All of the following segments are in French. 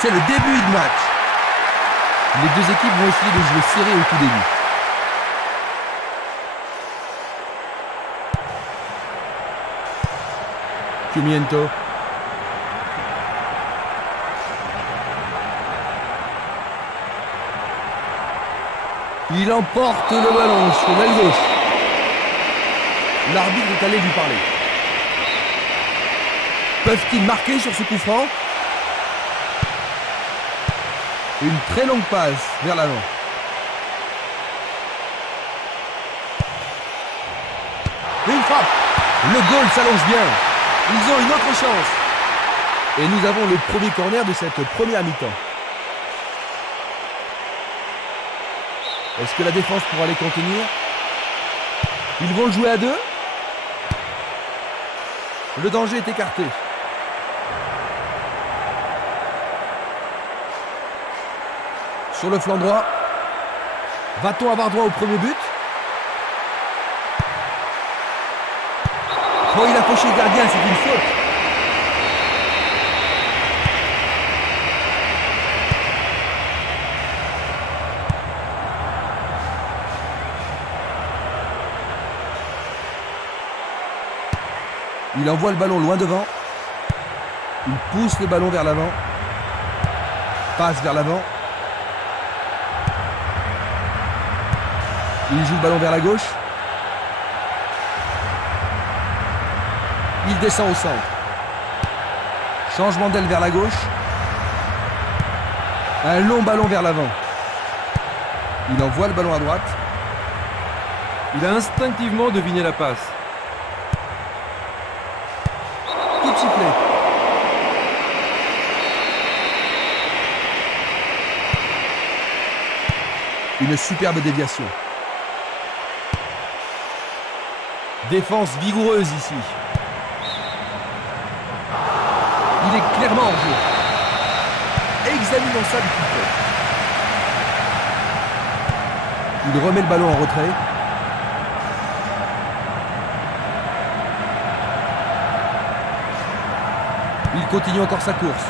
C'est le début de match. Les deux équipes vont essayer de jouer serré au tout début. Cumiento. Il emporte le ballon sur l'aile gauche. L'arbitre est allé lui parler. Peuvent-ils marquer sur ce coup franc? Une très longue passe vers l'avant. Une frappe. Le goal s'allonge bien. Ils ont une autre chance. Et nous avons le premier corner de cette première mi-temps. Est-ce que la défense pourra les contenir? Ils vont le jouer à deux. Le danger est écarté. Sur le flanc droit. Va-t-on avoir droit au premier but? Oh, il a fauché le gardien, c'est une faute. Il envoie le ballon loin devant. Il pousse le ballon vers l'avant. Passe vers l'avant. Il joue le ballon vers la gauche. Il descend au centre. Changement d'aile vers la gauche. Un long ballon vers l'avant. Il envoie le ballon à droite. Il a instinctivement deviné la passe. Coup de sifflet. Une superbe déviation. Défense vigoureuse ici. Il est clairement en jeu. Examinons ça du plus près. Il remet le ballon en retrait. Il continue encore sa course.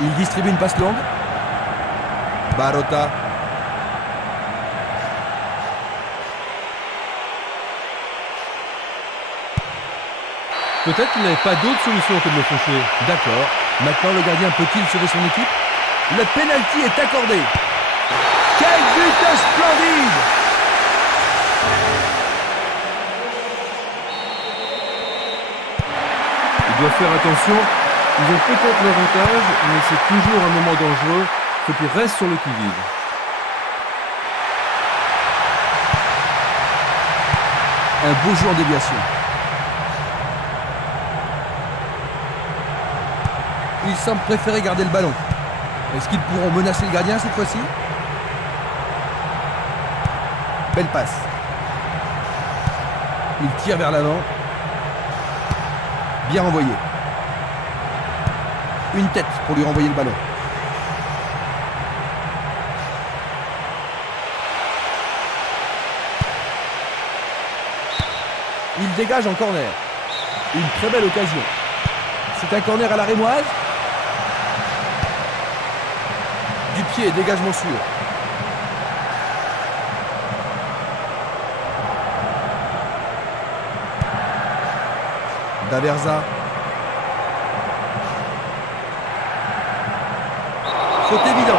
Il distribue une passe longue. Barota. Peut-être qu'il n'avait pas d'autre solution que de le faucher. D'accord. Maintenant, le gardien peut-il sauver son équipe? Le penalty est accordé. Quel but splendide! Ils doivent faire attention. Ils ont peut-être l'avantage, mais c'est toujours un moment dangereux. Il faut qu'ils restent sur le qui-vive. Un beau jeu en déviation. Ils semblent préférer garder le ballon. Est-ce qu'ils pourront menacer le gardien cette fois-ci? Belle passe. Il tire vers l'avant. Bien renvoyé. Une tête pour lui renvoyer le ballon. Il dégage en corner. Une très belle occasion. C'est un corner à la rémoise. Du pied, dégagement sûr. Daversa. Faute évidente.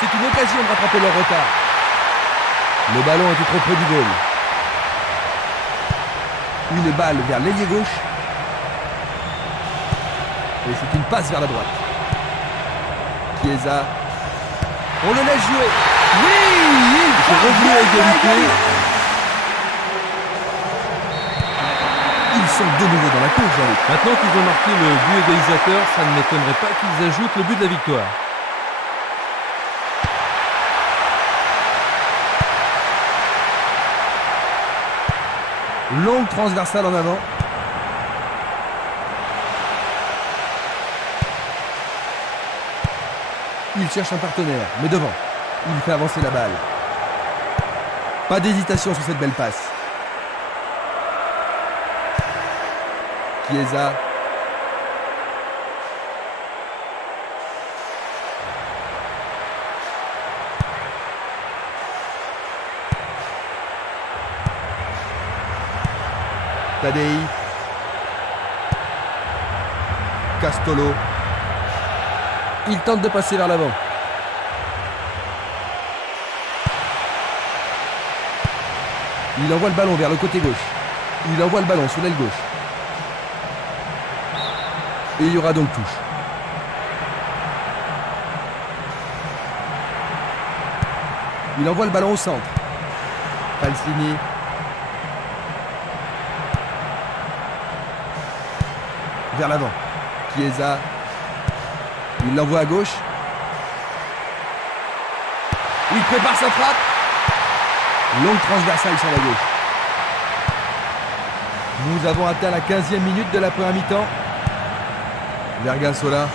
C'est une occasion de rattraper leur retard. Le ballon était trop près du goal. Une balle vers l'ailier gauche. Et c'est une passe vers la droite. Chiesa. On le laisse jouer. Oui, C'est revenu à égalité. Ils sont de nouveau dans la course, Jean-Luc. Maintenant qu'ils ont marqué le but égalisateur, ça ne m'étonnerait pas qu'ils ajoutent le but de la victoire. Longue transversale en avant. Il cherche un partenaire, mais devant. Il fait avancer la balle. Pas d'hésitation sur cette belle passe. Chiesa. Tadei. Castolo. Il tente de passer vers l'avant. Il envoie le ballon vers le côté gauche. Il envoie le ballon sur l'aile gauche. Et il y aura donc touche. Il envoie le ballon au centre. Falsini. Vers l'avant. Chiesa. Il l'envoie à gauche. Il prépare sa frappe. Longue transversale sur la gauche. Nous avons atteint la 15e minute de la première mi-temps. Vergasola.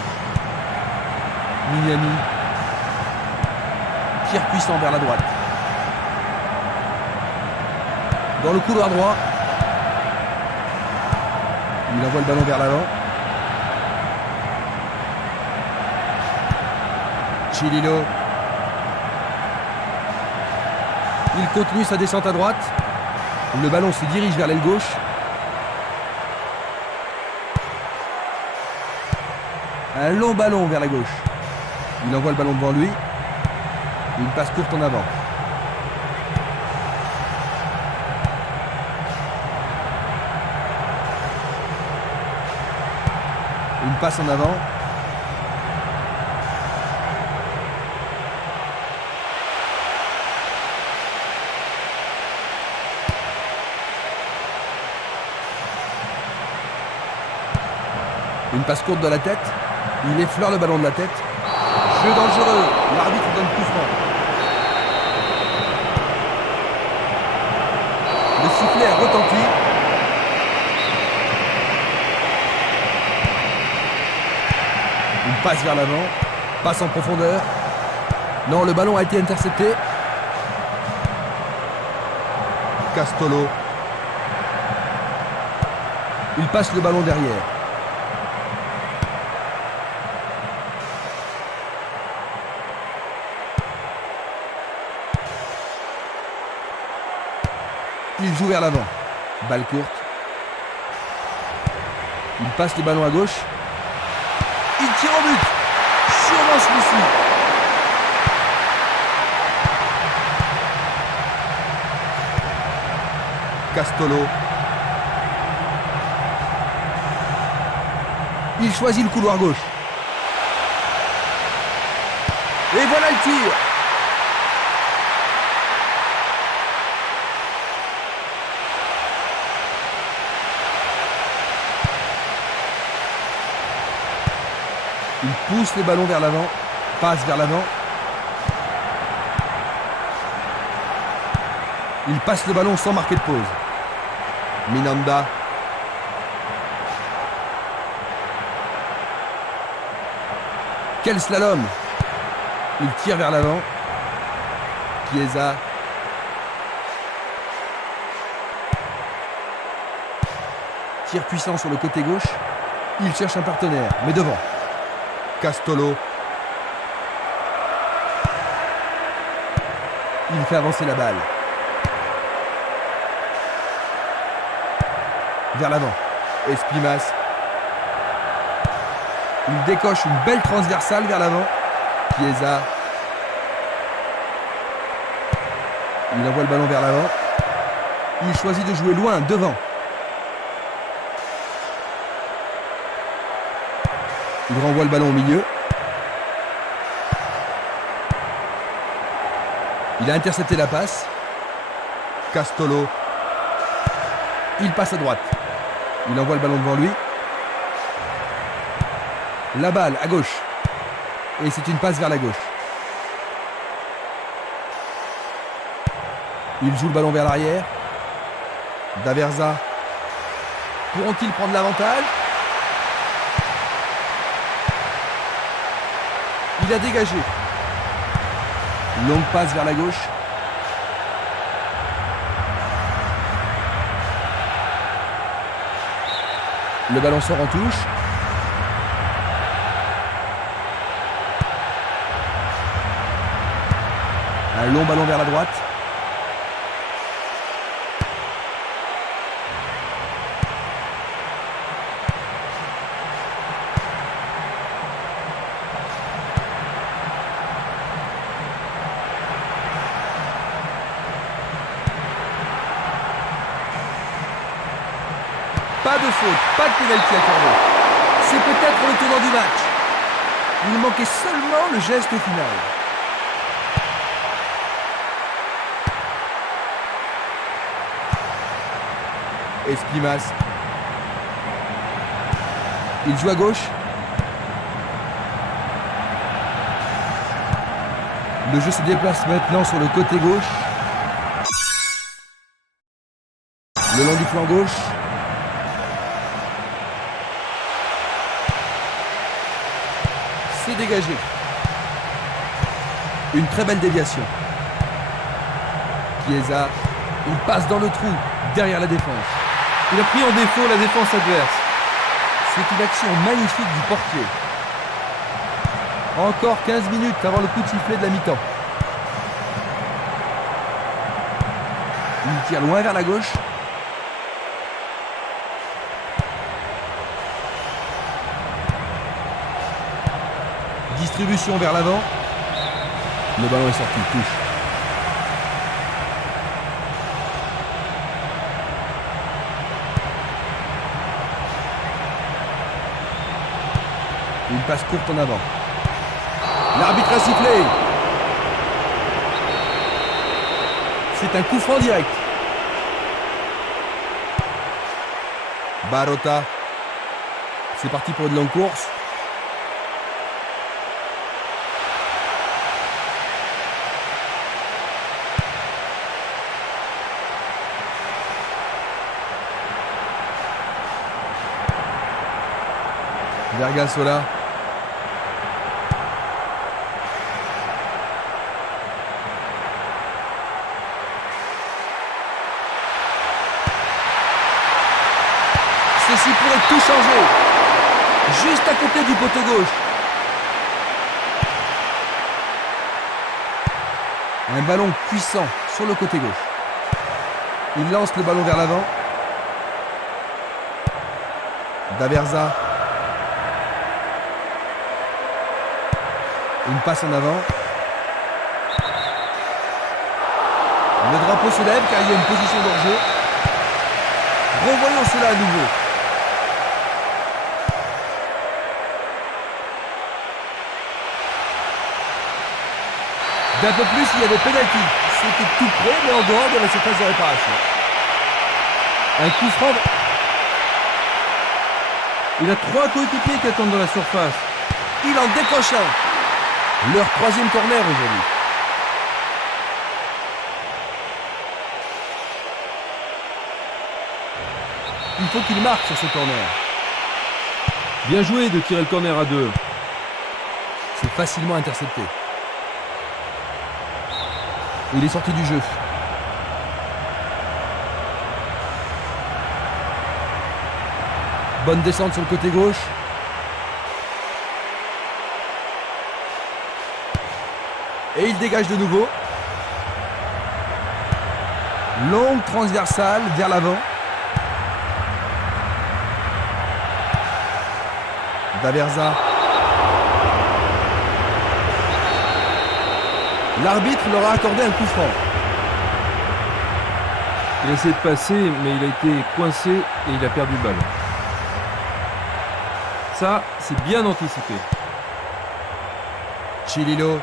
Mignani. Tir puissant vers la droite. Dans le couloir droit. Il envoie le ballon vers l'avant. Chilino. Il continue sa descente à droite. Le ballon se dirige vers l'aile gauche. Un long ballon vers la gauche. Il envoie le ballon devant lui. Une passe courte en avant. Une passe en avant. Une passe courte de la tête. Il effleure le ballon de la tête. Jeu dangereux. L'arbitre donne coup franc. Le sifflet a retenti. Une passe vers l'avant. Passe en profondeur. Non, le ballon a été intercepté. Castolo. Il passe le ballon derrière. Il joue vers l'avant. Balle courte. Il passe le ballon à gauche. Il tire au but. Sûrement celui-ci. Castolo. Il choisit le couloir gauche. Et voilà le tir. Il pousse le ballon vers l'avant, passe vers l'avant. Il passe le ballon sans marquer de pause. Minanda. Quel slalom! Il tire vers l'avant. Chiesa. Tir puissant sur le côté gauche. Il cherche un partenaire, mais devant. Castolo. Il fait avancer la balle. Vers l'avant. Espimas. Il décoche une belle transversale vers l'avant. Chiesa. Il envoie le ballon vers l'avant. Il choisit de jouer loin, devant. Il renvoie le ballon au milieu. Il a intercepté la passe. Castolo. Il passe à droite. Il envoie le ballon devant lui. La balle à gauche. Et c'est une passe vers la gauche. Il joue le ballon vers l'arrière. D'Aversa. Pourront-ils prendre l'avantage? Il Il a dégagé. Longue passe vers la gauche. Le ballon sort en touche. Un long ballon vers la droite. Pas de faute, pas de pénalty accordé. C'est peut-être le tournant du match. Il manquait seulement le geste final. Esquimas. Il joue à gauche. Le jeu se déplace maintenant sur le côté gauche. Le long du flanc gauche. C'est dégagé. Une très belle déviation. Chiesa, il passe dans le trou, derrière la défense. Il a pris en défaut la défense adverse. C'est une action magnifique du portier. Encore 15 minutes avant le coup de sifflet de la mi-temps. Il tire loin vers la gauche. Distribution vers l'avant. Le ballon est sorti, touche. Une passe courte en avant. L'arbitre a sifflé. C'est un coup franc direct. Barota. C'est parti pour une longue course. Vergasola. Ceci pourrait tout changer. Juste à côté du poteau gauche. Un ballon puissant sur le côté gauche. Il lance le ballon vers l'avant. Daversa. Une passe en avant. Le drapeau se lève car il y a une position d'hors-jeu. Revoyons cela à nouveau. D'un peu plus, il y avait pénalty. C'était tout près, mais en dehors de la surface de réparation. Un coup franc. Il a 3 coéquipiers qui attendent dans la surface. Il en décroche un. Leur troisième corner aujourd'hui. Il faut qu'il marque sur ce corner. Bien joué de tirer le corner à 2. C'est facilement intercepté. Il est sorti du jeu. Bonne descente sur le côté gauche. Et il dégage de nouveau. Longue transversale vers l'avant. Daversa. L'arbitre leur a accordé un coup franc. Il a essayé de passer, mais il a été coincé et il a perdu le ballon. Ça, c'est bien anticipé. Chililo.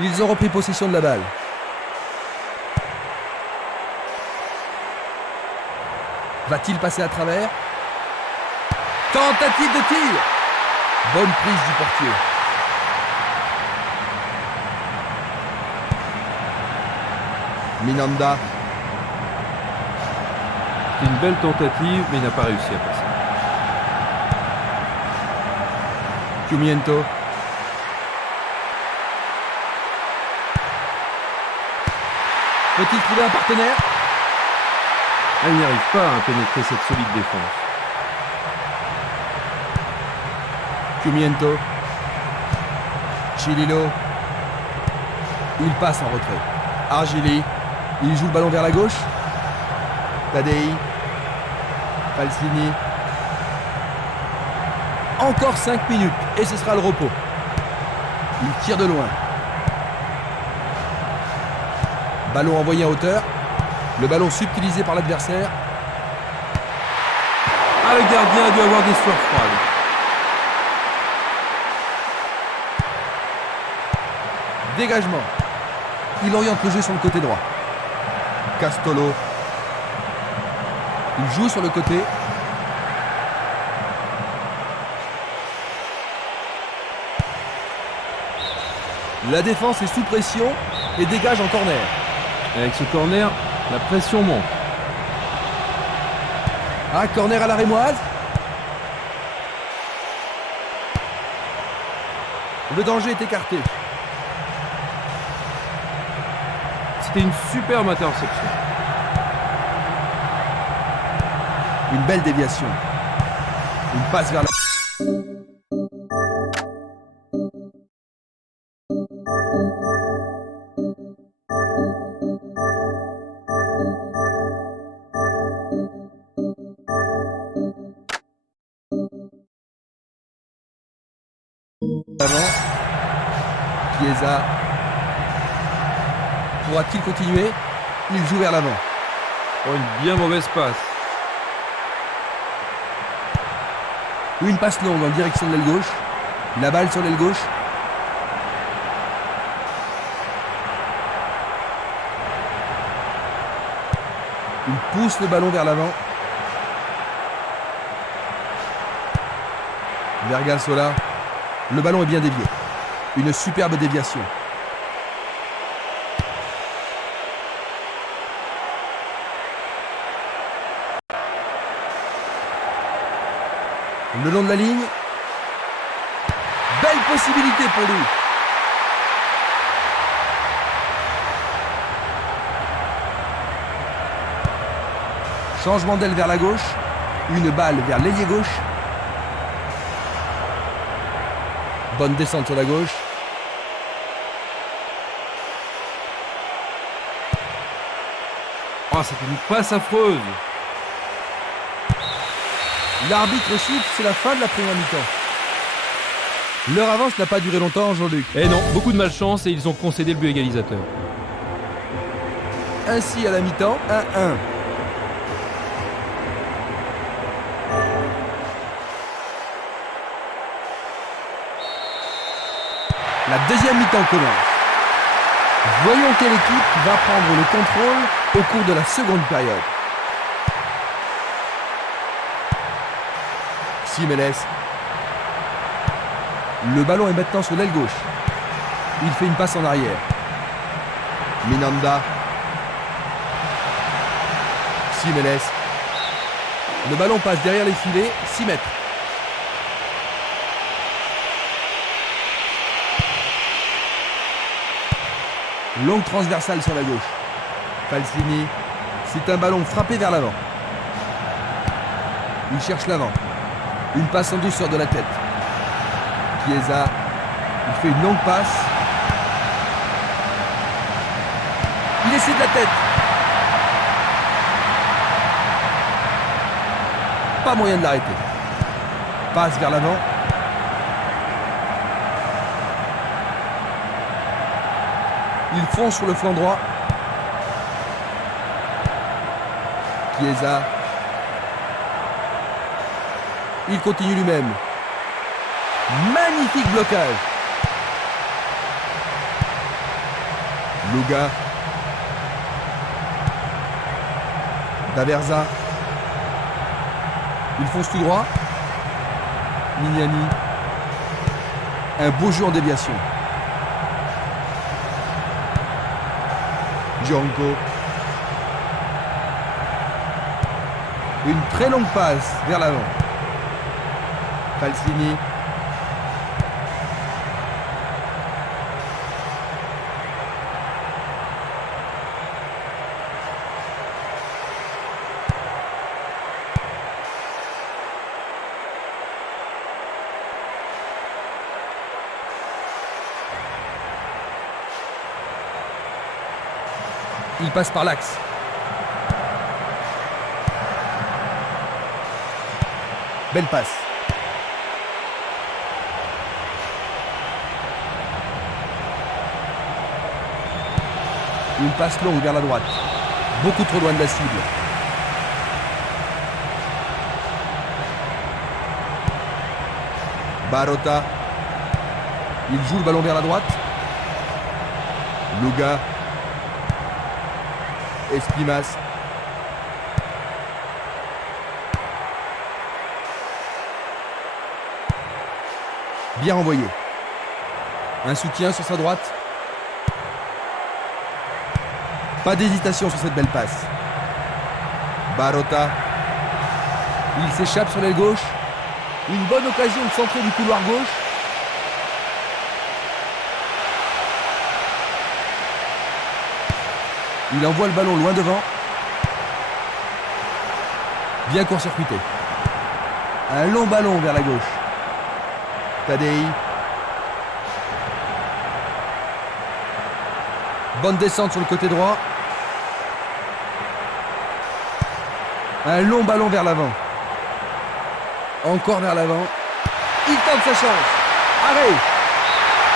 Ils ont repris possession de la balle. Va-t-il passer à travers? Tentative de tir. Bonne prise du portier. Minanda. C'est une belle tentative, mais il n'a pas réussi à passer. Cumiento. Peut-il trouver un partenaire? Ah, il n'arrive pas à pénétrer cette solide défense. Cumiento. Chililo. Il passe en retrait. Argili. Il joue le ballon vers la gauche. Tadei. Falsini. Encore 5 minutes et ce sera le repos. Il tire de loin. Ballon envoyé en hauteur. Le ballon subtilisé par l'adversaire. Ah, le gardien a dû avoir des sueurs froides. Dégagement. Il oriente le jeu sur le côté droit. Castolo. Il joue sur le côté. La défense est sous pression et dégage en corner. Avec ce corner, la pression monte. Ah, corner à la rémoise. Le danger est écarté. C'était une superbe interception. Une belle déviation. Une passe vers la... Avant. Chiesa. Pourra-t-il continuer? Il joue vers l'avant. Oh, une bien mauvaise passe. Une passe longue en direction de l'aile gauche. La balle sur l'aile gauche. Il pousse le ballon vers l'avant. Vergasola. Le ballon est bien dévié. Une superbe déviation. Le long de la ligne. Belle possibilité pour lui. Changement d'aile vers la gauche. Une balle vers l'ailier gauche. Bonne descente sur la gauche. Oh, c'était une passe affreuse. L'arbitre siffle, c'est la fin de la première mi-temps. Leur avance n'a pas duré longtemps, Jean-Luc. Eh non, beaucoup de malchance et ils ont concédé le but égalisateur. Ainsi à la mi-temps, 1-1. La deuxième mi-temps commence. Voyons quelle équipe va prendre le contrôle au cours de la seconde période. Simeles. Le ballon est maintenant sur l'aile gauche. Il fait une passe en arrière. Minanda. Simeles. Le ballon passe derrière les filets, 6 mètres. Longue transversale sur la gauche. Falsini. C'est un ballon frappé vers l'avant. Il cherche l'avant. Une passe en douceur de la tête. Chiesa. Il fait une longue passe. Il essaie de la tête. Pas moyen de l'arrêter. Passe vers l'avant. Il fonce sur le flanc droit. Chiesa. Il continue lui-même. Magnifique blocage. Luga. Daversa. Il fonce tout droit. Mignani. Un beau jeu en déviation. Gianco. Une très longue passe vers l'avant. Falsini. Il passe par l'axe. Belle passe. Une passe longue vers la droite. Beaucoup trop loin de la cible. Barota. Il joue le ballon vers la droite. Luga. Espimas. Bien envoyé. Un soutien sur sa droite. Pas d'hésitation sur cette belle passe. Barota. Il s'échappe sur l'aile gauche. Une bonne occasion de centrer du couloir gauche. Il envoie le ballon loin devant. Bien court-circuité. Un long ballon vers la gauche. Tadei. Bonne descente sur le côté droit. Un long ballon vers l'avant. Encore vers l'avant. Il tente sa chance. Arrêt.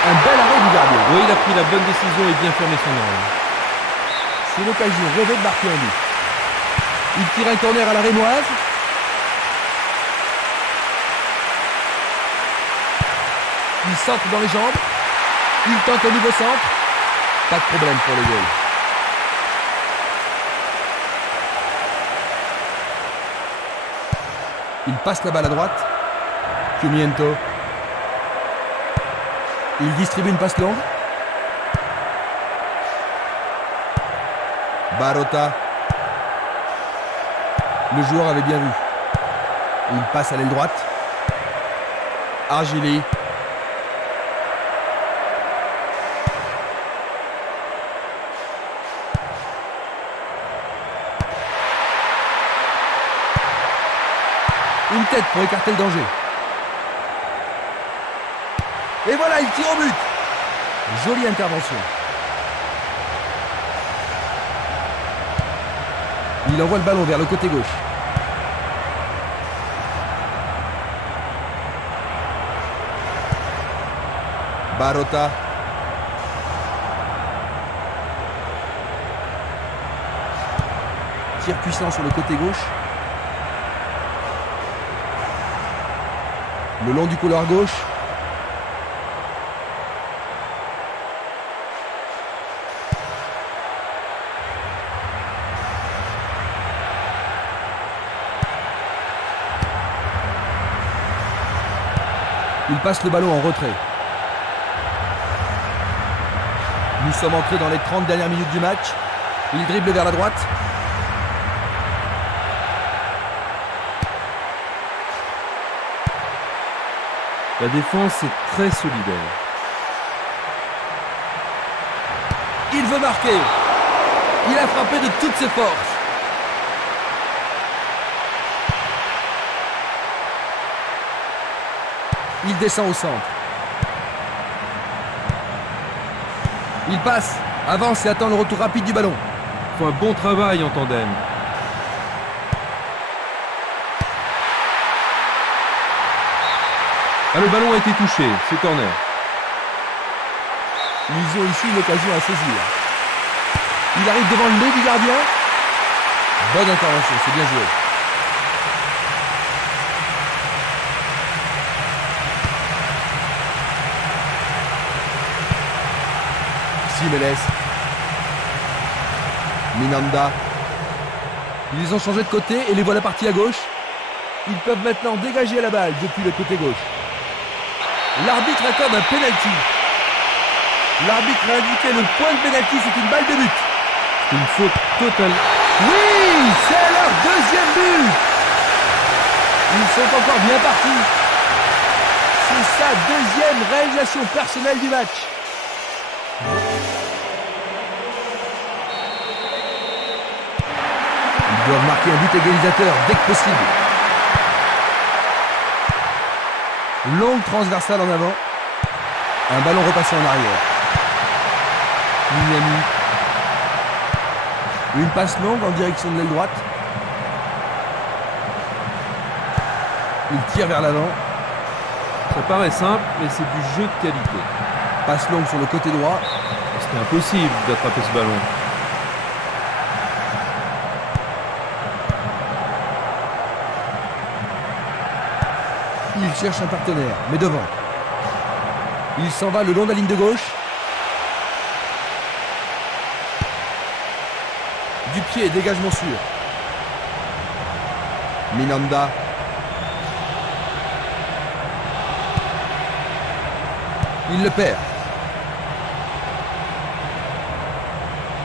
Un bel arrêt du gardien. Oui, il a pris la bonne décision et bien fermé son angle. C'est l'occasion rêvée de marquer un but. Il tire un corner à la rémoise. Il centre dans les jambes. Il tente un nouveau centre. Pas de problème pour le goal. Il passe la balle à droite. Cumiento. Il distribue une passe longue. Barota. Le joueur avait bien vu. Il passe à l'aile droite. Argili. Une tête pour écarter le danger. Et voilà, il tire au but. Jolie intervention. Il envoie le ballon vers le côté gauche. Barota. Tir puissant sur le côté gauche. Le long du couloir gauche. Il passe le ballon en retrait. Nous sommes entrés dans les 30 dernières minutes du match. Il dribble vers la droite. La défense est très solidaire. Il veut marquer. Il a frappé de toutes ses forces. Il descend au centre. Il passe, avance et attend le retour rapide du ballon. Il faut un bon travail en tandem. Ah, le ballon a été touché, c'est corner. Ils ont ici une occasion à saisir. Il arrive devant le nez du gardien. Bonne intervention, c'est bien joué. Simenes. Minanda. Ils ont changé de côté et les voilà partis à gauche. Ils peuvent maintenant dégager la balle depuis le côté gauche. L'arbitre accorde un penalty. L'arbitre a indiqué le point de penalty, c'est une balle de but. Une faute totale. Oui, c'est leur deuxième but. Ils sont encore bien partis. C'est sa deuxième réalisation personnelle du match. Ils doivent marquer un but égalisateur dès que possible. Longue transversale en avant. Un ballon repassé en arrière. Mignani. Une passe longue en direction de l'aile droite. Il tire vers l'avant. Ça paraît simple, mais c'est du jeu de qualité. Passe longue sur le côté droit. C'était impossible d'attraper ce ballon. Il cherche un partenaire, mais devant. Il s'en va le long de la ligne de gauche. Du pied, dégagement sûr. Minanda. Il le perd.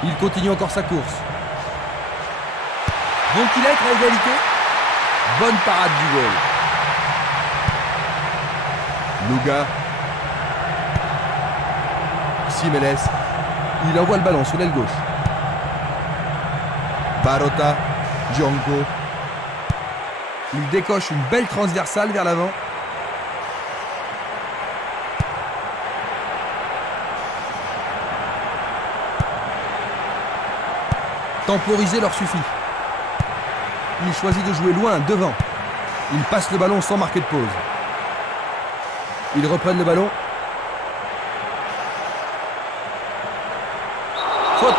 Il continue encore sa course. Vont-ils être à égalité? Bonne parade du goal. Luga. Simeles. Il envoie le ballon sur l'aile gauche. Barota. Django. Il décoche une belle transversale vers l'avant. Temporiser leur suffit. Il choisit de jouer loin, devant. Il passe le ballon sans marquer de pause. Ils reprennent le ballon. Faute.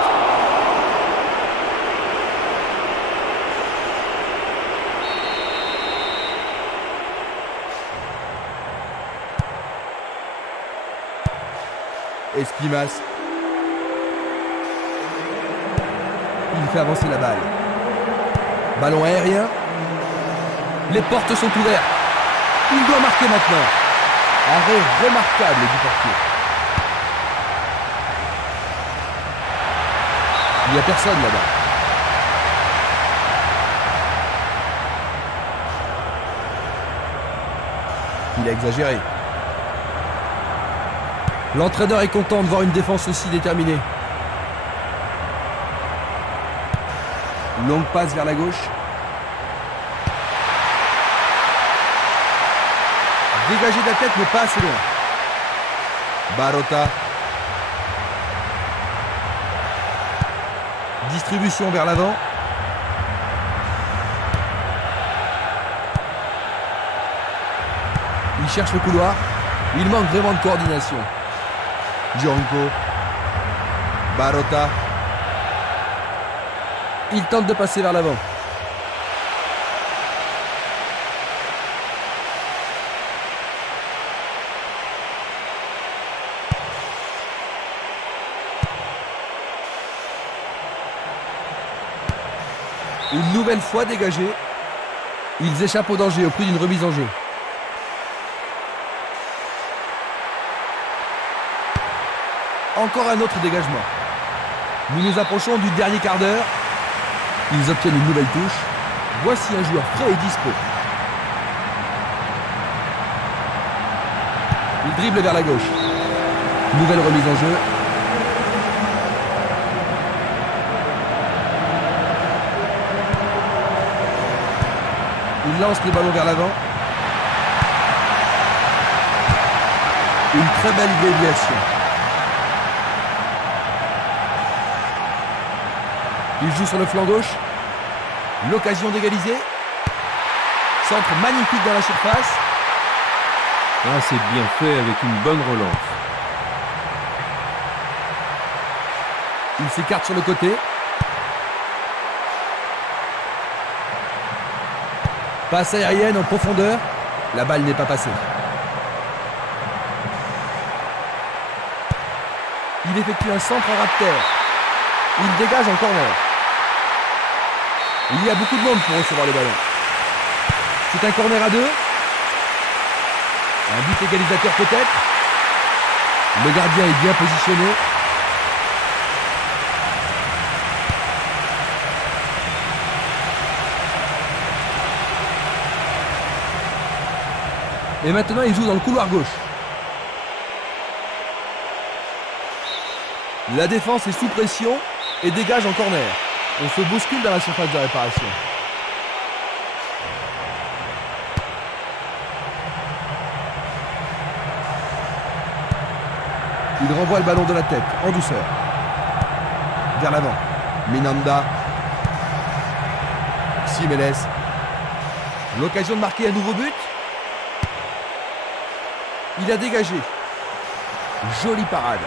Esquimas. Il fait avancer la balle. Ballon aérien. Les portes sont ouvertes. Il doit marquer maintenant. Arrêt remarquable du portier. Il n'y a personne là-bas. Il a exagéré. L'entraîneur est content de voir une défense aussi déterminée. Longue passe vers la gauche. Dégagé de la tête, mais pas assez loin. Barota. Distribution vers l'avant. Il cherche le couloir. Il manque vraiment de coordination. Django. Barota. Il tente de passer vers l'avant. Une nouvelle fois dégagé. Ils échappent au danger au prix d'une remise en jeu. Encore un autre dégagement. Nous nous approchons du dernier quart d'heure. Ils obtiennent une nouvelle touche. Voici un joueur frais et dispo. Il dribble vers la gauche. Nouvelle remise en jeu. Il lance le ballon vers l'avant. Une très belle déviation. Il joue sur le flanc gauche. L'occasion d'égaliser. Centre magnifique dans la surface. Ah, c'est bien fait avec une bonne relance. Il s'écarte sur le côté. Passe aérienne en profondeur. La balle n'est pas passée. Il effectue un centre en ras de terre. Il dégage en corner. Il y a beaucoup de monde pour recevoir le ballon. C'est un corner à deux. Un but égalisateur peut-être. Le gardien est bien positionné. Et maintenant, il joue dans le couloir gauche. La défense est sous pression et dégage en corner. On se bouscule dans la surface de réparation. Il renvoie le ballon de la tête, en douceur. Vers l'avant. Minanda. Jiménez. L'occasion de marquer un nouveau but. Il a dégagé. Jolie parade.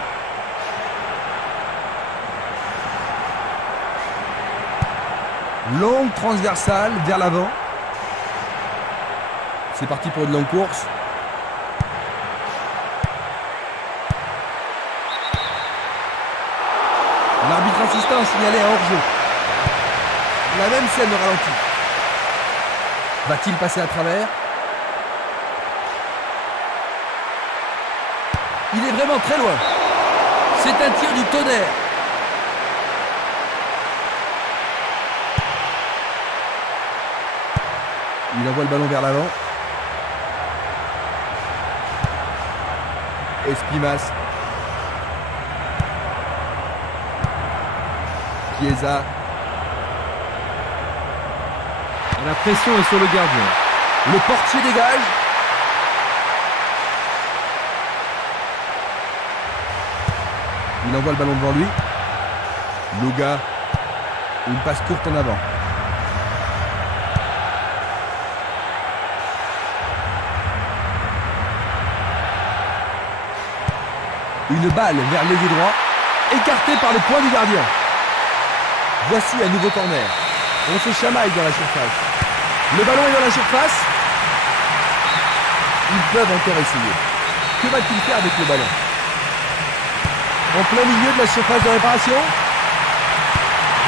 Longue transversale vers l'avant. C'est parti pour une longue course. L'arbitre assistant a signalé un hors-jeu. La même scène au ralenti. Va-t-il passer à travers? Il est vraiment très loin. C'est un tir du tonnerre. Il envoie le ballon vers l'avant. Espimas. Chiesa. La pression est sur le gardien. Le portier dégage. Il envoie le ballon devant lui. Luga. Une passe courte en avant. Une balle vers l'ailier droit, écartée par le poing du gardien. Voici un nouveau corner. On se chamaille dans la surface. Le ballon est dans la surface. Ils peuvent encore essayer. Que va-t-il faire avec le ballon? En plein milieu de la surface de réparation.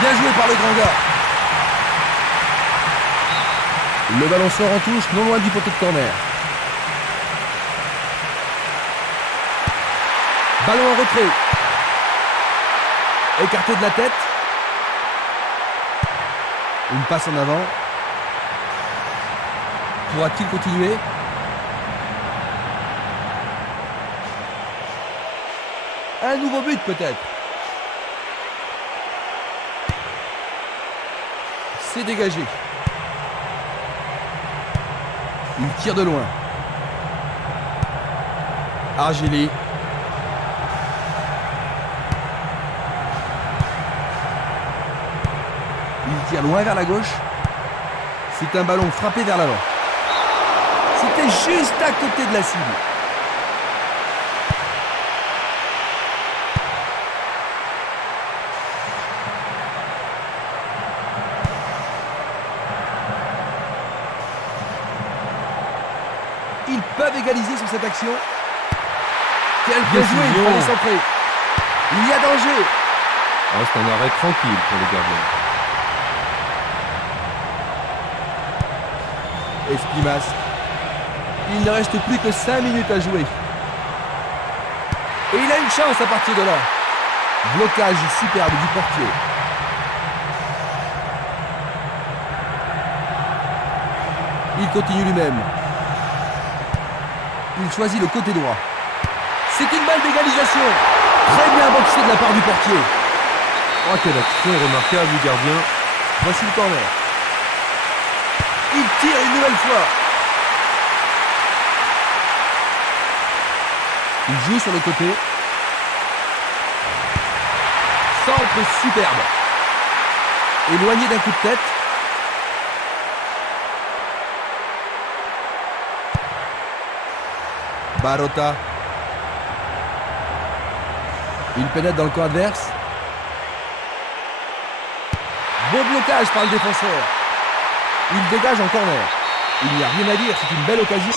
Bien joué par le grand gars. Le ballon sort en touche, non loin du poteau de corner. Ballon en retrait. Écarté de la tête. Une passe en avant. Pourra-t-il continuer? Un nouveau but peut-être. C'est dégagé. Il tire de loin. Argili. Il tire loin vers la gauche. C'est un ballon frappé vers l'avant. C'était juste à côté de la cible. Ils peuvent égaliser sur cette action. Quel bien joué, il fallait centrer. Il y a danger. Ah, c'est un arrêt tranquille pour le gardien. Espimas. Il ne reste plus que 5 minutes à jouer. Et il a une chance à partir de là. Blocage superbe du portier. Il continue lui-même. Il choisit le côté droit. C'est une balle d'égalisation. Très bien boxé de la part du portier. Oh, quelle action remarquable du gardien. Voici le corner. Il tire une nouvelle fois. Il joue sur le côté. Centre superbe. Éloigné d'un coup de tête. Barota. Il pénètre dans le camp adverse. Bon blocage par le défenseur. Il dégage en corner. Il n'y a rien à dire, c'est une belle occasion.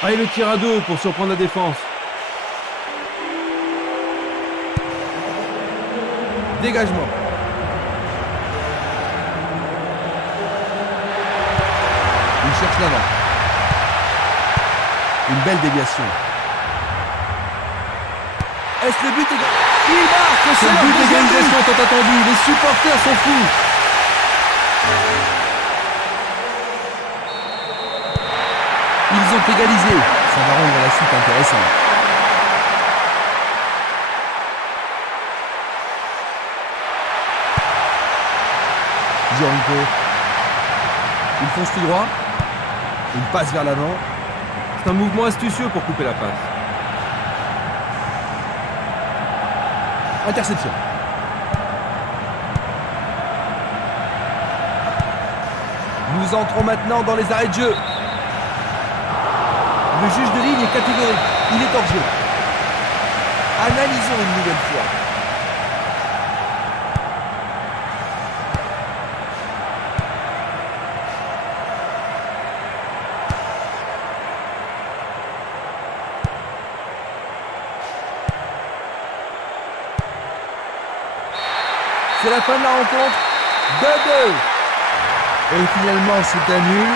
Ah, et le tir à deux pour surprendre la défense. Dégagement. Il cherche l'avant. Une belle déviation. Est-ce le but égal? Il marque c'est Quel le but deuxième but. d'égalisation tant attendu. Les supporters sont fous. Ils ont égalisé. Ça va rendre la suite intéressante. Gianco. Il fonce tout droit. Il passe vers l'avant. C'est un mouvement astucieux pour couper la passe. Interception. Nous entrons maintenant dans les arrêts de jeu. Le juge de ligne est catégorique. Il est hors jeu. Analysons une nouvelle fois. C'est la fin de la rencontre. 2-2. Et finalement, c'est un nul.